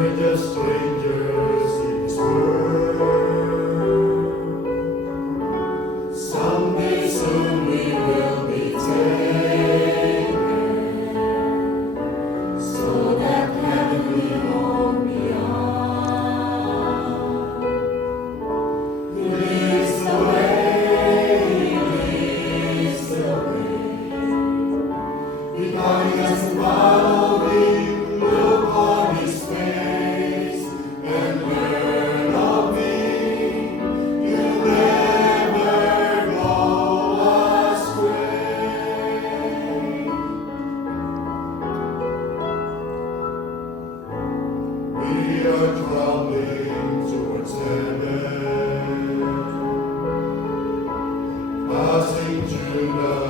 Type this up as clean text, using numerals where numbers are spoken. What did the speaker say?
We're just strangers in this world. Someday soon we will be taken, so that heavenly home beyond. Leads the way, leads the way. Behind us following, look on His face and learn of me. You'll never go astray. We are traveling towards heaven, passing through the